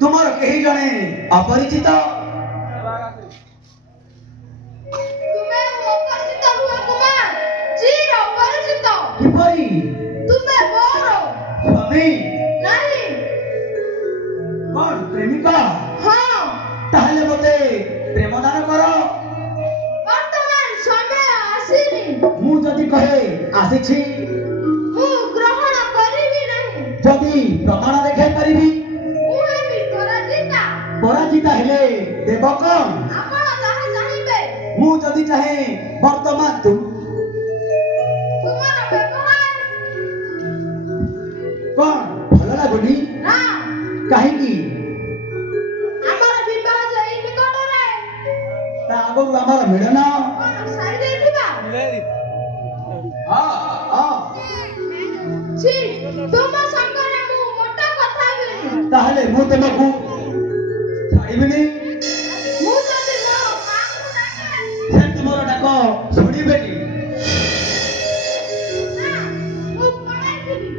तुम्हार कहीं जने अपरिचित किपरि तुम्हें मोरो स्वामी नहीं कौन प्रेमिका हाँ ताहले मते प्रेमदान करो वर्तमान समय आसीनी मु जदि कहे आसीछि मु ग्रहण करिबी नहीं जदि प्रमाण देखाई परिबी मु हेबी पराजिता हेले देव कौन आपण जहाँ चाहिए मु जदि चाहे वर्तमान तुम्हारा व्यवहार कौन भल लागुनी ना कहीं हमारा विवाह जाई निकट रे आगु आमर मिलन कौन साई दे दिबा छी तुम संगरे मु मोटा कथा हेबी ताहले मु तुमको छाड़ीबिनी मु जदि मोर मां को डाके से तुमर डाक सुनिबेनी ना मु पढ़ाई दिबी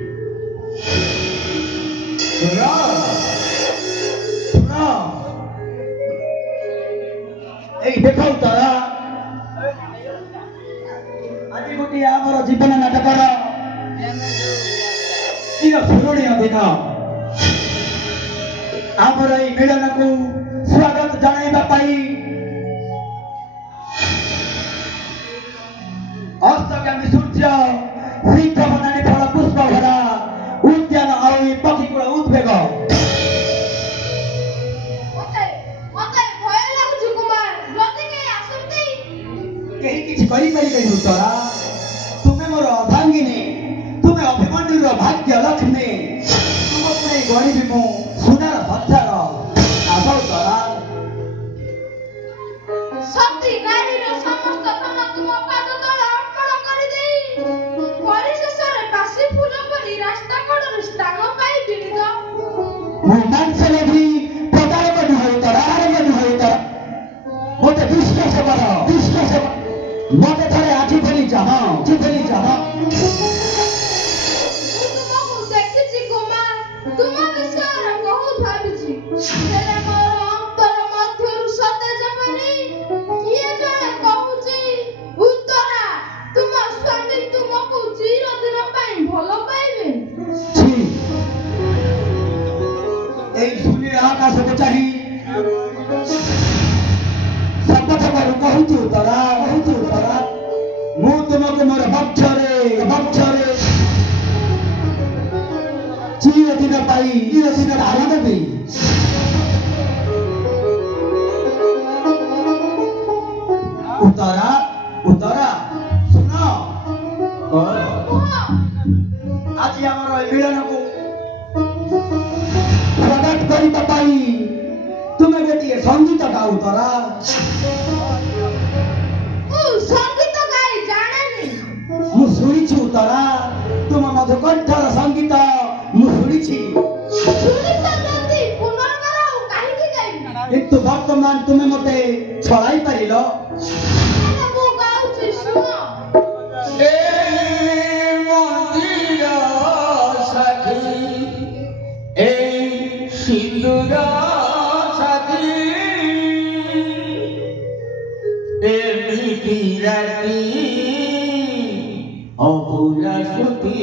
सुन এই দেখাও তারা আজ গোটি আমার জীবন নাটকর চির স্মরণীয় দিন আমার এই মিলনকু স্বাগত জানাইবা পাই অস্তগামী সূর্য শীঘ্র বনানি ফল পুষ্প ভরা উদ্যান ଆଉ এই ପକ୍ଷୀକୁଳ ଉଦ୍ବେଗ ମତେ ଭୟ ଲାଗୁଛି କୁମାର ଯଦି କେହି ଆସନ୍ତି କେହି କିଛି କରିପାରିବେନି ଉତ୍ତରା ତୁମେ ମୋର ଅର୍ଦ୍ଧାଙ୍ଗିନୀ ତୁମେ ଅଭିମନ୍ୟୁର ଭାଗ୍ୟ ଲକ୍ଷ୍ମୀ ତୁମକୁ ନେଇ ଗଣିବି ମୁଁ ସୁନାର ହଜାର ଆସ ଉତ୍ତରା ସତୀ ନାରୀର ସମସ୍ତ ଧନ ତୁମ ପାଦ ତଳେ ଅର୍ପଣ କରିଦେଇ ପରିଶେଷରେ ବାସି ଫୁଲ ପରି ରାସ୍ତା କଡ଼ରେ ସ୍ଥାନ ପାଇ ବିଣିତ ମୁଁ ମାଂସରେ ବି ପ୍ରଦାରକ ନୁହେଁ ଉତ୍ତରା ମୋତେ ବିଶ୍ୱାସ କର ମୋତେ ଥରେ ଆଖି ଫେରି ଚାହ ମୁଁ ତୁମକୁ ଦେଖିଛି କୁମାର ତୁମ ବିଷୟରେ ବହୁତ ଭାବିଛି ହେଲେ ମୋର ଅନ୍ତର ମଧ୍ୟରୁ ସତେଜ କରି କିଏ ଜଣେ କହୁଛି ଉତ୍ତରା ତୁମ ସ୍ୱାମୀ ତୁମକୁ ଚିରଦିନ ପାଇଁ ଭଲ ପାଇବେ ছি এই সুনীল আকাশকে চাহি শপথ কରୁ କହୁଛୁ ଉତ୍ତରା ମୁଁ ତୁମକୁ ମୋର ବକ୍ଷରେ ଚିରଦିନ ପାଇଁ ଧାର ଦେବି ଉତ୍ତରା ଶୁଣ ଆଜି ଆମର ଏ ମିଳନକୁ ସ୍ୱାଗତ କରିବା ପାଇଁ ତୁମେ ଗୋଟିଏ ସଙ୍ଗୀତ ଗାଉ ଉତ୍ତରା ମୁଁ ସଙ୍ଗୀତ ଗାଇ ଜାଣେନି ମୁଁ ଶୁଣିଛି ଉତ୍ତରା ତୁମ ମଧୁକଣ୍ଠର ସଙ୍ଗୀତ ମୁଁ ଶୁଣିଛି ଶୁଣିଛ ଯଦି ପୁନର୍ବାର ଆଉ କାହିଁକି ଗାଇବି କିନ୍ତୁ ବର୍ତ୍ତମାନ ତୁମେ ମୋତେ ଛଳାଇ ପାରିଲ ହେଲେ ମୁଁ ଗାଉଛି ଶୁଣ অবুলা সুতি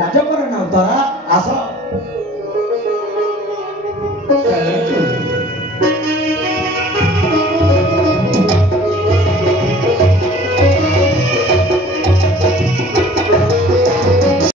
ଲାଜ କର ନା ଉତ୍ତରା ଆସ